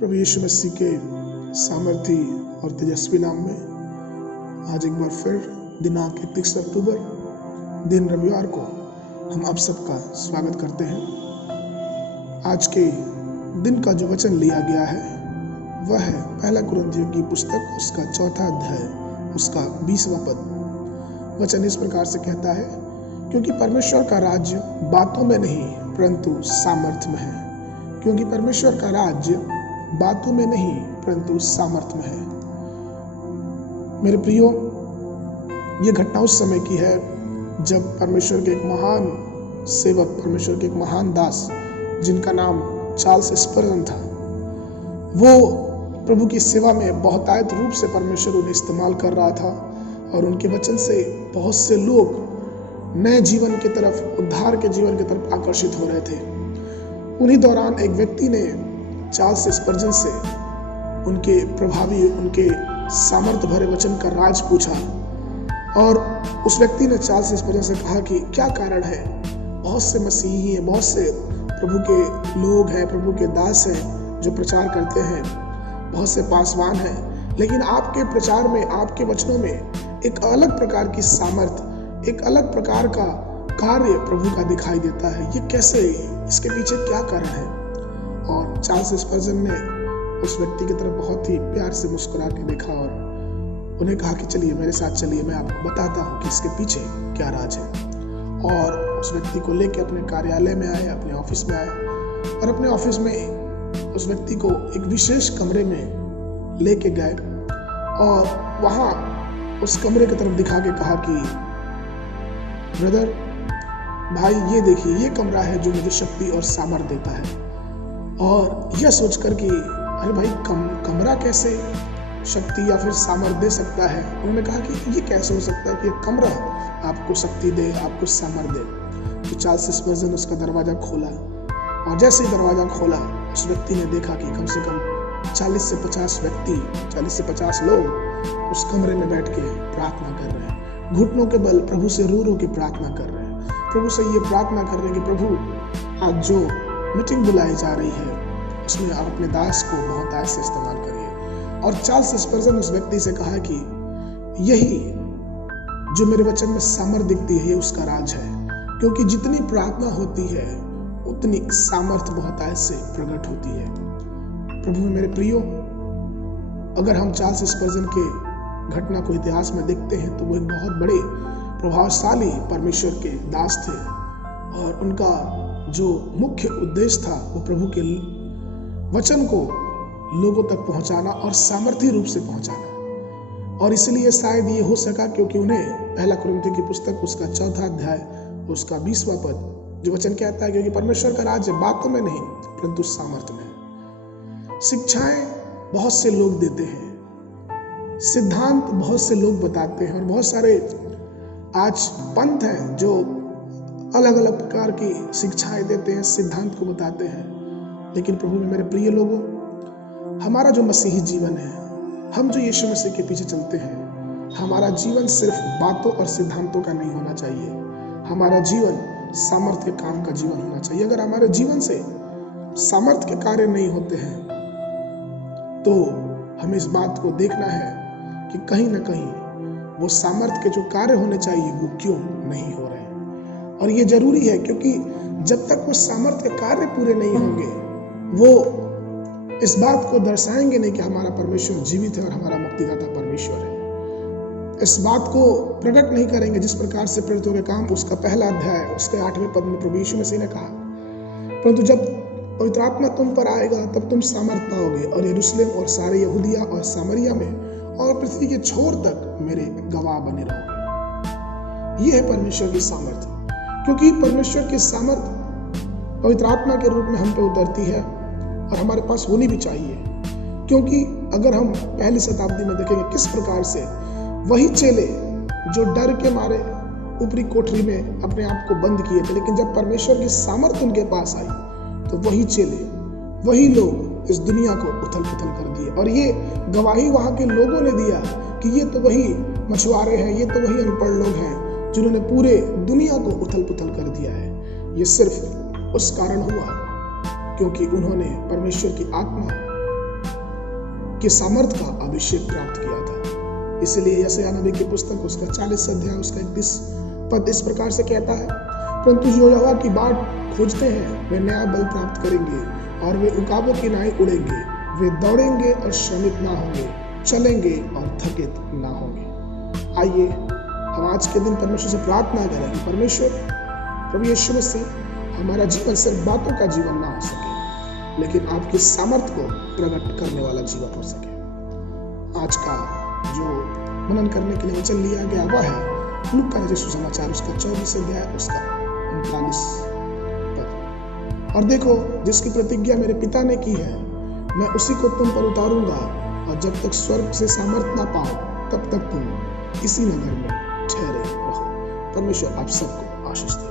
प्रभु यीशु मसीह के सामर्थी और तेजस्वी नाम में आज एक बार फिर दिनांक 31 अक्टूबर दिन रविवार को हम आप सबका स्वागत करते हैं। आज के दिन का जो वचन लिया गया है वह है पहला कुरिन्थियों की पुस्तक उसका चौथा अध्याय उसका 20वां पद। वचन इस प्रकार से कहता है, क्योंकि परमेश्वर का राज्य बातों में नहीं परंतु सामर्थ्य में है। क्योंकि परमेश्वर का राज्य बातों में नहीं परंतु सामर्थ्य में है। मेरे प्रियो, ये घटना उस समय की है जब परमेश्वर के एक महान सेवक, परमेश्वर के एक महान दास जिनका नाम चार्ल्स स्पर्जन था, वो प्रभु की सेवा में बहुतायत रूप से परमेश्वर उन्हें इस्तेमाल कर रहा था और उनके वचन से बहुत से लोग नए जीवन की तरफ, उद्धार के जीवन की तरफ आकर्षित हो रहे थे। उन्हीं दौरान एक व्यक्ति ने चार्ल्स स्पर्जन से उनके प्रभावी, उनके सामर्थ्य भरे वचन का राज पूछा और उस व्यक्ति ने चार्ल्स स्पर्जन से कहा कि क्या कारण है, बहुत से मसीही हैं, बहुत से प्रभु के लोग हैं, प्रभु के दास हैं जो प्रचार करते हैं, बहुत से पासवान हैं, लेकिन आपके प्रचार में, आपके वचनों में एक अलग प्रकार की सामर्थ्य, एक अलग प्रकार का कार्य प्रभु का दिखाई देता है। ये कैसे, इसके पीछे क्या कारण है? और चार्ल्स स्पर्जन ने उस व्यक्ति की तरफ बहुत ही प्यार से मुस्कुरा के देखा और उन्हें कहा कि चलिए मेरे साथ चलिए, मैं आपको बताता हूँ कि इसके पीछे क्या राज है। और उस व्यक्ति को लेके अपने कार्यालय में आए, अपने ऑफिस में आए और अपने ऑफिस में उस व्यक्ति को एक विशेष कमरे में लेके गए और वहाँ उस कमरे की तरफ दिखा के कहा कि ब्रदर, भाई ये देखिए, ये कमरा है जो मुझे शक्ति और सामर्थ्य देता है। और यह सोचकर कि अरे भाई, कमरा कैसे शक्ति या फिर सामर्थ्य दे सकता है? उन्होंने कहा कि ये कैसे हो सकता है कि कमरा आपको शक्ति दे, आपको सामर्थ्य दे। तो चार्ल्स स्पर्जन उसका दरवाजा खोला और जैसे ही दरवाजा खोला उस व्यक्ति ने देखा कि कम से कम 40 से 50 व्यक्ति, 40 से 50 लोग उस कमरे में बैठ के प्रार्थना कर रहे हैं, घुटनों के बल प्रभु से रो रो के प्रार्थना कर रहे हैं, प्रभु से ये प्रार्थना कर रहे हैं कि प्रभु आज जो मीटिंग बुलाई जा रही है उसमें आप अपने दास को बहुत आय से इस्तेमाल करिए। और चार्ल्स स्पर्जन उस व्यक्ति से कहा कि यही जो मेरे वचन में सामर्थ्य दिखती है, ये उसका राज है, क्योंकि जितनी प्रार्थना होती है उतनी सामर्थ्य बहुत आय से प्रकट होती है। प्रभु में मेरे प्रियो, अगर हम चार्ल्स स्पर्जन के घटना को इतिहास में देखते हैं तो वो एक बहुत बड़े प्रभावशाली परमेश्वर के दास थे और उनका जो मुख्य उद्देश्य था वो प्रभु के वचन को लोगों तक पहुंचाना और सामर्थ्य रूप से पहुंचाना। और इसलिए शायद ये हो सका क्योंकि उन्हें पहला कुरिन्थियों की पुस्तक उसका चौथा अध्याय उसका 20वां पद जो वचन कहता है, क्योंकि परमेश्वर का राज्य बातों में नहीं परंतु सामर्थ्य में। शिक्षाएं बहुत से लोग देते हैं, सिद्धांत बहुत से लोग बताते हैं और बहुत सारे आज पंथ हैं जो अलग अलग प्रकार की शिक्षाएं देते हैं, सिद्धांत को बताते हैं। लेकिन प्रभु में मेरे प्रिय लोगों, हमारा जो मसीही जीवन है, हम जो यीशु मसीह के पीछे चलते हैं, हमारा जीवन सिर्फ बातों और सिद्धांतों का नहीं होना चाहिए। हमारा जीवन सामर्थ्य के काम का जीवन होना चाहिए। अगर हमारे जीवन से सामर्थ्य के कार्य नहीं होते हैं तो हमें इस बात को देखना है कि कहीं ना कहीं वो सामर्थ्य के जो कार्य होने चाहिए वो क्यों नहीं हो रहे। और ये जरूरी है, क्योंकि जब तक वो सामर्थ्य के कार्य पूरे नहीं होंगे वो इस बात को दर्शाएंगे नहीं कि हमारा परमेश्वर जीवित है और हमारा मुक्तिदाता परमेश्वर है। इस बात को प्रकट नहीं करेंगे जिस प्रकार से प्रेरितों के काम उसका पहला अध्याय उसके 8वें पद में प्रभु यीशु मसीह ने कहा, परंतु जब पवित्र आत्मा तुम पर आएगा तब तुम सामर्थ पाओगे और यरूशलेम और सारे यहूदिया और सामरिया में और पृथ्वी के छोर तक मेरे गवाह बने रहोगे। यह है परमेश्वर की सामर्थ्य, क्योंकि परमेश्वर की सामर्थ्य पवित्र आत्मा के रूप में हम पे उतरती है और हमारे पास होनी भी चाहिए। क्योंकि अगर हम पहली शताब्दी में देखेंगे किस प्रकार से वही चेले जो डर के मारे ऊपरी कोठरी में अपने आप को बंद किए थे, लेकिन जब परमेश्वर की सामर्थ्य उनके पास आई तो वही चेले, वही लोग इस दुनिया को उथल पुथल कर दिए। और ये गवाही वहां के लोगों ने दिया कि ये तो वही मछुआरे हैं, ये तो वही अनपढ़ लोग हैं जिन्होंने पूरे दुनिया को उथल पुथल कर दिया है। ये सिर्फ उस कारण हुआ क्योंकि उन्होंने परमेश्वर की आत्मा के सामर्थ का अभिषेक प्राप्त किया था। इसलिए यशायाह नबी की पुस्तक उसका 40 अध्याय उसका 31 पद इस प्रकार से कहता है, परंतु जो यहोवा की बाट खोजते हैं वे नया बल प्राप्त करेंगे और वे उकाबों की नाई उड़ेंगे, वे दौड़ेंगे और श्रमित ना होंगे, चलेंगे और थकित ना होंगे। आइए हम आज के दिन परमेश्वर से प्रार्थना करें कि परमेश्वर प्रभु यीशु मसीह हमारा जीवन सिर्फ बातों का जीवन ना हो सके, लेकिन आपकी सामर्थ को प्रकट करने वाला जीवन हो सके। आज का जो मनन करने के लिए वचन लिया गया वह है लूका का सुसमाचार उसका 24 अध्याय उसका 39 पद। और देखो, जिसकी प्रतिज्ञा मेरे पिता ने की है मैं उसी को तुम पर उतारूंगा, और जब तक स्वर्ग से सामर्थ ना पाओ तब तक तुम इसी नगर में ठहरे रहो। परमेश्वर आप सबको आशीष दे।